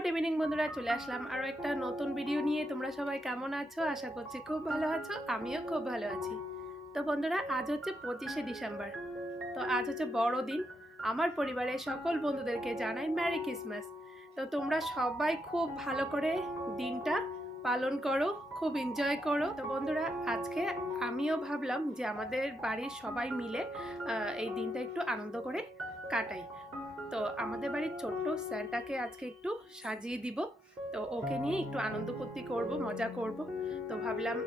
Good evening বন্ধুরা, চলে আসলাম আরও একটা নতুন ভিডিও নিয়ে। তোমরা সবাই কেমন আছো? আশা করছি খুব ভালো আছো, আমিও খুব ভালো আছি। তো বন্ধুরা, আজ হচ্ছে পঁচিশে ডিসেম্বর। তো আজ হচ্ছে বড়দিন। আমার পরিবারের সকল বন্ধুদেরকে জানাই ম্যারি ক্রিসমাস তো তোমরা সবাই খুব ভালো করে দিনটা পালন করো, খুব এনজয় করো। তো বন্ধুরা, আজকে আমিও ভাবলাম যে আমাদের বাড়ির সবাই মিলে এই দিনটা একটু আনন্দ করে কাটাই। তো আমাদের বাড়ির ছোট্ট স্যান্টাকে আজকে একটু সাজিয়ে দিব। তো ওকে নিয়ে একটু আনন্দ ফুর্তি করব, মজা করব। তো ভাবলাম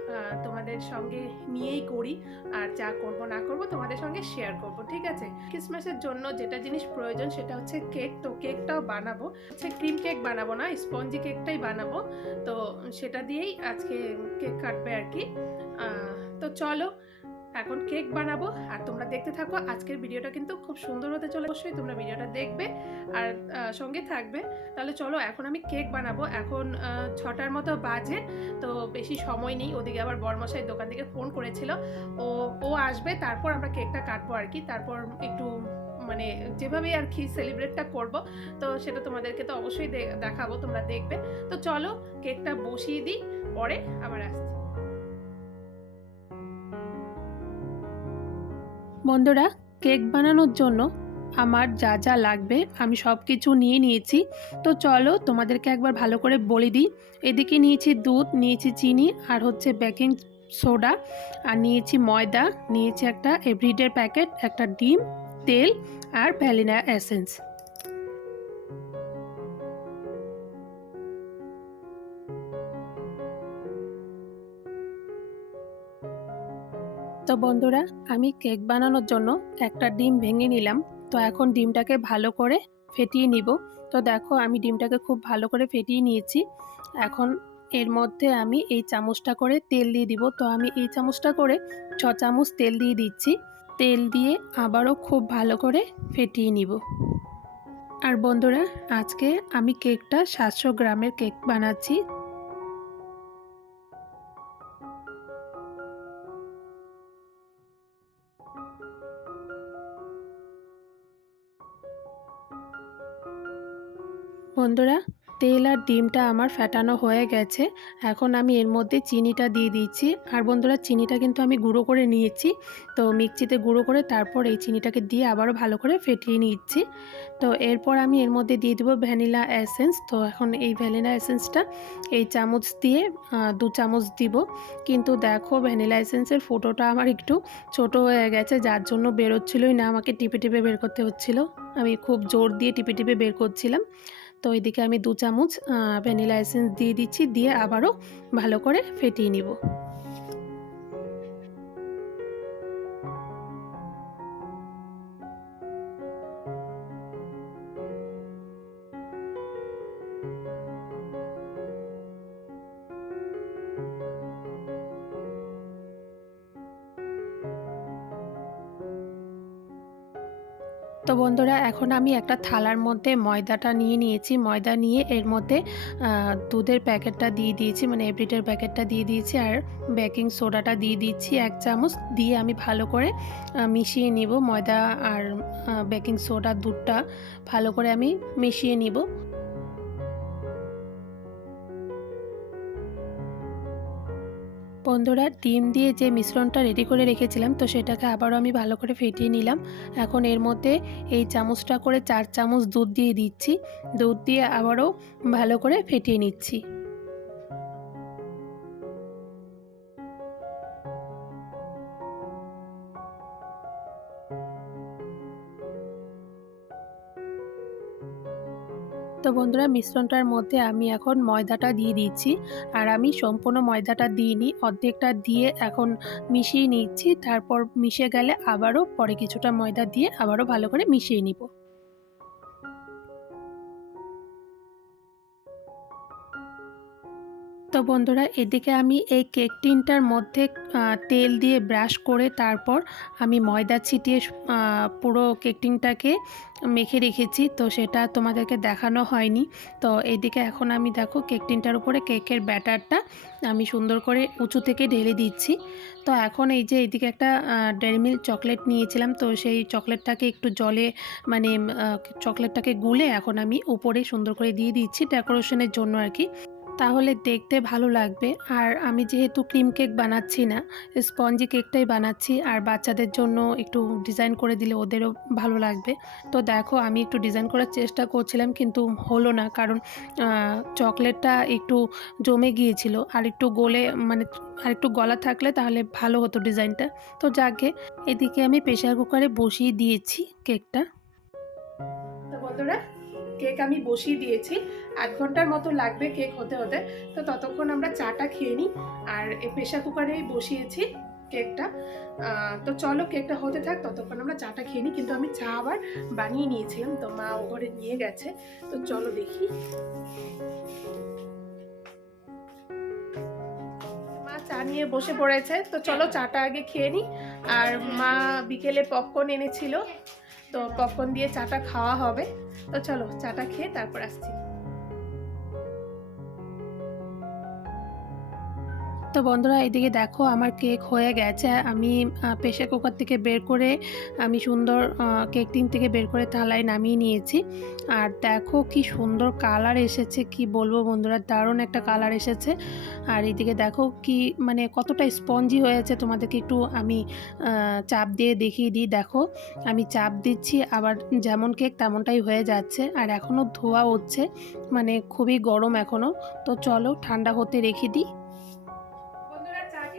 তোমাদের সঙ্গে নিয়েই করি। আর যা করব না করব তোমাদের সঙ্গে শেয়ার করব, ঠিক আছে? ক্রিসমাসের জন্য যেটা জিনিস প্রয়োজন সেটা হচ্ছে কেক তো কেকটাও বানাবো। হচ্ছে ক্রিম কেক বানাবো না স্পঞ্জি কেকটাই বানাবো। তো সেটা দিয়েই আজকে কেক কাটবে আর কি। তো চলো এখন কেক বানাবো। আর তোমরা দেখতে থাকো, আজকের ভিডিওটা কিন্তু খুব সুন্দর হতে চলে। অবশ্যই তোমরা ভিডিওটা দেখবে আর সঙ্গে থাকবে। তাহলে চলো, এখন আমি কেক বানাবো। এখন ছটার মতো বাজে, তো বেশি সময় নেই। ওদিকে আবার বরমশাই দোকান থেকে ফোন করেছিল। ও ও আসবে, তারপর আমরা কেকটা কাটবো আর কি। তারপর একটু মানে যেভাবে আর কি সেলিব্রেটটা করব, তো সেটা তোমাদেরকে তো অবশ্যই দেখাবো, তোমরা দেখবে। তো চলো, কেকটা বসিয়ে দিই, পরে আবার আসছি। বন্ধুরা, কেক বানানোর জন্য আমার যা যা লাগবে আমি সব কিছু নিয়ে নিয়েছি। তো চলো তোমাদেরকে একবার ভালো করে বলে দিই। এদিকে নিয়েছি দুধ, নিয়েছি চিনি আর হচ্ছে বেকিং সোডা আর নিয়েছি ময়দা, নিয়েছি একটা এভরিডের প্যাকেট একটা ডিম, তেল আর ভ্যালিনা এসেন্স তো বন্ধুরা, আমি কেক বানানোর জন্য একটা ডিম ভেঙে নিলাম। তো এখন ডিমটাকে ভালো করে ফেটিয়ে নিব। তো দেখো, আমি ডিমটাকে খুব ভালো করে ফেটিয়ে নিয়েছি। এখন এর মধ্যে আমি এই চামচটা করে তেল দিয়ে দিব। তো আমি এই চামচটা করে ছ চামচ তেল দিয়ে দিচ্ছি। তেল দিয়ে আবারও খুব ভালো করে ফেটিয়ে নিব। আর বন্ধুরা, আজকে আমি কেকটা সাতশো গ্রামের কেক বানাচ্ছি। বন্ধুরা, তেল আর ডিমটা আমার ফেটানো হয়ে গেছে। এখন আমি এর মধ্যে চিনিটা দিয়ে দিচ্ছি। আর বন্ধুরা, চিনিটা কিন্তু আমি গুঁড়ো করে নিয়েছি। তো মিক্সিতে গুঁড়ো করে তারপর এই চিনিটাকে দিয়ে আবারও ভালো করে ফেটিয়ে নিচ্ছি। তো এরপর আমি এর মধ্যে দিয়ে দেবো ভ্যানিলা এসেন্স। তো এখন এই ভ্যানিলা এসেন্সটা এই চামচ দিয়ে দু চামচ দিব। কিন্তু দেখো, ভ্যানিলা এসেন্সের ফোটোটা আমার একটু ছোট হয়ে গেছে। যার জন্য বেরোচ্ছিলই না, আমাকে টিপে টিপে বের করতে হচ্ছিল। আমি খুব জোর দিয়ে টিপে টিপে বের করছিলাম। তো এদিকে আমি দু চামচ ভ্যানিলা এসেন্স দিয়ে দিচ্ছি, দিয়ে আবারও ভালো করে ফেটিয়ে নিব। তো বন্ধুরা, এখন আমি একটা থালার মধ্যে ময়দাটা নিয়ে নিয়েছি। ময়দা নিয়ে এর মধ্যে দুধের প্যাকেটটা দিয়ে দিয়েছি মানে এভরিডের প্যাকেটটা দিয়ে দিয়েছি আর বেকিং সোডাটা দিয়ে দিচ্ছি এক চামচ। দিয়ে আমি ভালো করে মিশিয়ে নিব ময়দা আর বেকিং সোডা দুধটা। ভালো করে আমি মিশিয়ে নিব। বন্ধুরা, ডিম দিয়ে যে মিশ্রণটা রেডি করে রেখেছিলাম, তো সেটাকে আবারও আমি ভালো করে ফেটিয়ে নিলাম। এখন এর মধ্যে এই চামচটা করে চার চামচ দুধ দিয়ে দিচ্ছি। দুধ দিয়ে আবারও ভালো করে ফেটিয়ে নিচ্ছি। তো বন্ধুরা মিশ্রণটার মধ্যে আমি এখন ময়দাটা দিয়ে দিচ্ছি। আর আমি সম্পূর্ণ ময়দাটা দিইনি, অর্ধেকটা দিয়ে এখন মিশিয়ে নিচ্ছি। তারপর মিশে গেলে আবারও পরে কিছুটা ময়দা দিয়ে আবারও ভালো করে মিশিয়ে নিব। বন্ধুরা, এদিকে আমি এই কেক টিনটার মধ্যে তেল দিয়ে ব্রাশ করে তারপর আমি ময়দা ছিটিয়ে পুরো কেক টিনটাকে মেখে রেখেছি। তো সেটা তোমাদেরকে দেখানো হয়নি। তো এদিকে এখন আমি দেখো কেক টিনটার উপরে কেকের ব্যাটারটা আমি সুন্দর করে উঁচু থেকে ঢেলে দিচ্ছি। তো এখন এই যে এদিকে একটা ডেয়ারি মিল্ক চকলেট নিয়েছিলাম। তো সেই চকলেটটাকে একটু জলে মানে চকলেটটাকে গুলে এখন আমি উপরে সুন্দর করে দিয়ে দিচ্ছি ডেকোরেশনের জন্য আর কি। তাহলে দেখতে ভালো লাগবে। আর আমি যেহেতু ক্রিম কেক বানাচ্ছি না স্পঞ্জি কেকটাই বানাচ্ছি, আর বাচ্চাদের জন্য একটু ডিজাইন করে দিলে ওদেরও ভালো লাগবে। তো দেখো, আমি একটু ডিজাইন করার চেষ্টা করছিলাম, কিন্তু হলো না, কারণ চকলেটটা একটু জমে গিয়েছিল। আর একটু গলে মানে আর একটু গলা থাকলে তাহলে ভালো হতো ডিজাইনটা তো যাকে, এদিকে আমি প্রেশার কুকারে বসিয়ে দিয়েছি কেকটা কেক আমি বসিয়ে দিয়েছি। আধ ঘণ্টার মতো লাগবে কেক হতে হতে। তো ততক্ষণ আমরা চাটা খেয়ে নিই। আর এই প্রেশার কুকারেই বসিয়েছি কেকটা। তো চলো কেকটা হতে থাক, ততক্ষণ আমরা চাটা খেয়ে নিই। কিন্তু আমি চা আবার বানিয়ে নিয়েছিলাম, তো মা ও ঘরে নিয়ে গেছে। তো চলো দেখি। চা নিয়ে বসে পড়েছে। তো চলো চাটা আগে খেয়ে নিই। আর মা বিকেলে পপকর্ন এনেছিল। তো পপকর্ন দিয়ে চাটা খাওয়া হবে। তো চলো চাটা খেয়ে তারপর আসছি। তো বন্ধুরা এদিকে দেখো, আমার কেক হয়ে গেছে। আমি প্রেশার কুকার থেকে বের করে, আমি সুন্দর কেক টিন থেকে বের করে থালায় নামিয়ে নিয়েছি। আর দেখো কি সুন্দর কালার এসেছে, কি বলব বন্ধুরা, দারুণ একটা কালার এসেছে। আর এদিকে দেখো কি মানে কতটা স্পঞ্জি হয়েছে, তোমাদেরকে একটু আমি চাপ দিয়ে দেখিয়ে দিই। দেখো, আমি চাপ দিচ্ছি, আবার যেমন কেক তেমনটাই হয়ে যাচ্ছে। আর এখনও ধোয়া হচ্ছে মানে খুবই গরম এখনও তো চলো, ঠান্ডা হতে রেখে দিই।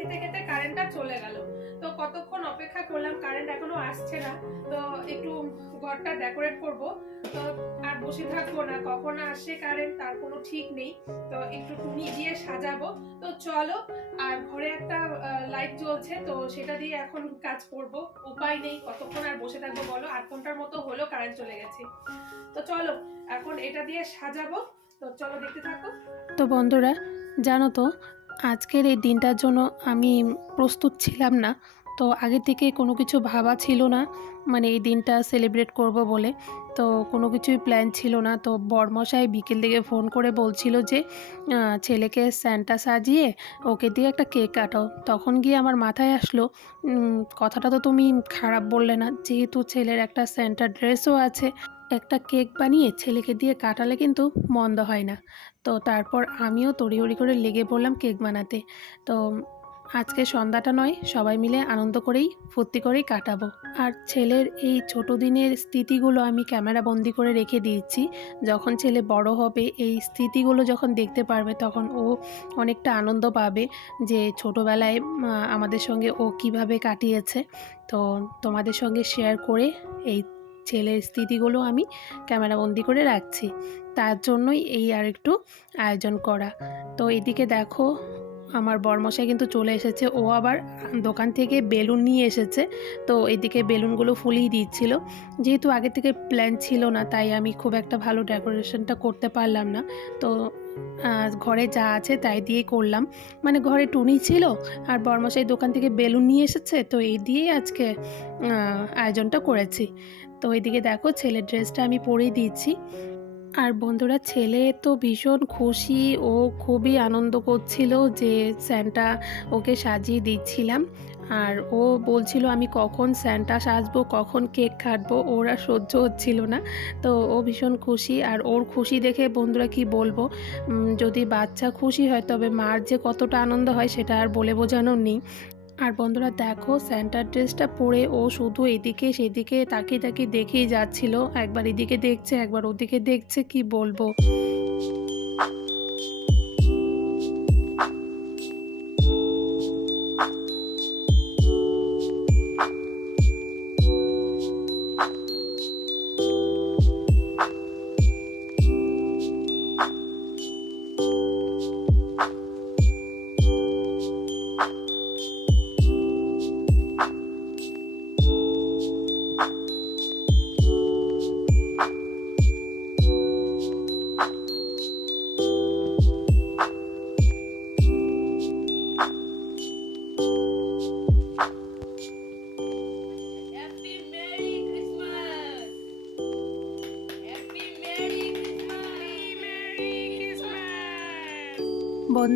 খেতে খেতে কারেন্টটা চলে গেল। তো কতক্ষণ অপেক্ষা করলাম কারেন্ট এখনও আসছে না। তো একটু ঘরটা ডেকোরেট করব। তো আর বসে থাকব না, কখন আসে কারেন্ট তার কোনো ঠিক নেই। তো একটু টুনি দিয়ে সাজাবো। তো চলো, আর ঘরে একটা লাইট জ্বলছে, তো সেটা দিয়ে এখন কাজ করব। উপায় নেই, কতক্ষণ আর বসে থাকব বলো? আধ ঘণ্টার মতো হলো কারেন্ট চলে গেছে। তো চলো, এখন এটা দিয়ে সাজাবো। তো চলো দেখতে থাকো। তো বন্ধুরা, জানো তো আজকের এই দিনটার জন্য আমি প্রস্তুত ছিলাম না। তো আগে থেকে কোনো কিছু ভাবা ছিল না মানে এই দিনটা সেলিব্রেট করব বলে। তো কোনো কিছুই প্ল্যান ছিল না। তো বরমশাই বিকেল দিকে ফোন করে বলছিল যে ছেলেকে স্যান্টা সাজিয়ে ওকে দিয়ে একটা কেক কাটাও। তখন গিয়ে আমার মাথায় আসলো কথাটা তো তুমি খারাপ বললে না। যেহেতু ছেলের একটা স্যান্টা ড্রেসও আছে একটা কেক বানিয়ে ছেলেকে দিয়ে কাটালে কিন্তু মন্দ হয় না। তো তারপর আমিও তড়িঘড়ি করে লেগে পড়লাম কেক বানাতে। তো আজকে সন্ধ্যাটা নয়, সবাই মিলে আনন্দ করেই, ফুর্তি করেই কাটাবো। আর ছেলের এই ছোট দিনের স্মৃতিগুলো আমি ক্যামেরা বন্দি করে রেখে দিয়েছি। যখন ছেলে বড় হবে, এই স্মৃতিগুলো যখন দেখতে পারবে, তখন ও অনেকটা আনন্দ পাবে যে ছোটোবেলায় আমাদের সঙ্গে ও কীভাবে কাটিয়েছে। তো তোমাদের সঙ্গে শেয়ার করে এই ছেলের স্মৃতিগুলো আমি ক্যামেরাবন্দি করে রাখছি। তার জন্যই এই আর একটু আয়োজন করা। তো এদিকে দেখো, আমার বরমশাই কিন্তু চলে এসেছে। ও আবার দোকান থেকে বেলুন নিয়ে এসেছে। তো এদিকে বেলুনগুলো ফুলিয়ে দিচ্ছিল। যেহেতু আগে থেকে প্ল্যান ছিল না, তাই আমি খুব একটা ভালো ডেকোরেশনটা করতে পারলাম না। তো ঘরে যা আছে তাই দিয়েই করলাম। মানে ঘরে টুনি ছিল আর বরমশাই দোকান থেকে বেলুন নিয়ে এসেছে। তো এই দিয়েই আজকে আয়োজনটা করেছি। তো এদিকে দেখো ছেলের ড্রেসটা আমি পরেই দিয়েছি। আর বন্ধুরা, ছেলে তো ভীষণ খুশি। ও খুবই আনন্দ করছিল যে স্যান্টা ওকে সাজিয়ে দিচ্ছিলাম। আর ও বলছিল, আমি কখন স্যান্টা সাজবো, কখন কেক কাটবো? ওর সহ্য হচ্ছিল না। তো ও ভীষণ খুশি। আর ওর খুশি দেখে বন্ধুরা কি বলব যদি বাচ্চা খুশি হয়, তবে মার যে কতটা আনন্দ হয়, সেটা আর বলে বোঝানোর নেই। আর বন্ধুরা দেখো স্যান্টার ড্রেসটা পরে ও শুধু এদিকে সেদিকে তাকিয়ে তাকিয়ে দেখেই যাচ্ছিল। একবার এদিকে দেখছে, একবার ওদিকে দেখছে, কি বলব?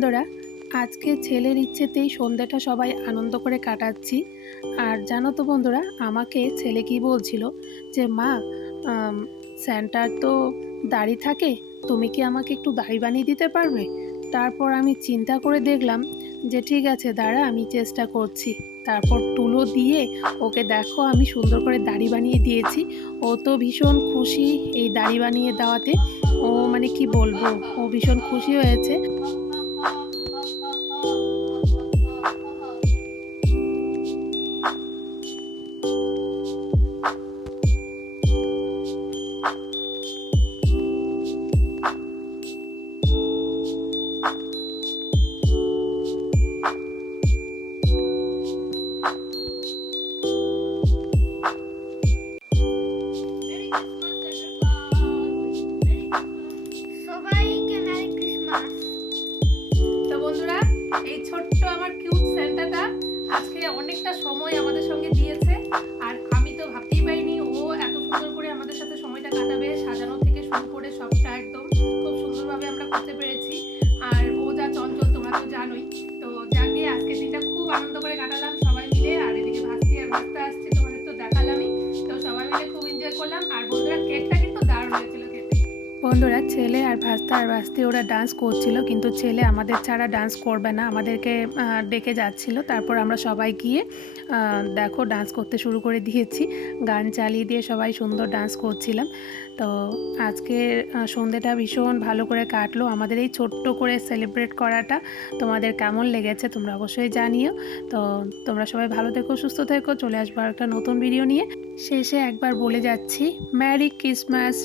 বন্ধুরা, আজকে ছেলের ইচ্ছেতেই সন্ধ্যাটা সবাই আনন্দ করে কাটাচ্ছি। আর জানো তো বন্ধুরা, আমাকে ছেলে কি বলছিল যে, মা স্যান্টার তো দাড়ি থাকে, তুমি কি আমাকে একটু দাড়ি বানিয়ে দিতে পারবে? তারপর আমি চিন্তা করে দেখলাম যে, ঠিক আছে, দাঁড়া, আমি চেষ্টা করছি। তারপর তুলো দিয়ে ওকে দেখো, আমি সুন্দর করে দাড়ি বানিয়ে দিয়েছি। ও তো ভীষণ খুশি এই দাড়ি বানিয়ে দেওয়াতে। ও মানে কি বলব, ও ভীষণ খুশি হয়েছে। আর ভাস্তা আর ভাস্তি ওরা ডান্স করছিল কিন্তু ছেলে আমাদের ছাড়া ডান্স করবে না। আমাদেরকে ডেকে যাচ্ছিল। তারপর আমরা সবাই গিয়ে দেখো ডান্স করতে শুরু করে দিয়েছি। গান চালিয়ে দিয়ে সবাই সুন্দর ডান্স করছিলাম। তো আজকের আহ, সন্ধেটা ভীষণ ভালো করে কাটলো। আমাদের এই ছোট্ট করে সেলিব্রেট করাটা তোমাদের কেমন লেগেছে তোমরা অবশ্যই জানিও। তো তোমরা সবাই ভালো থেকো সুস্থ থেকো। চলে আসব একটা নতুন ভিডিও নিয়ে। শেষে একবার বলে যাচ্ছি ম্যারি ক্রিসমাস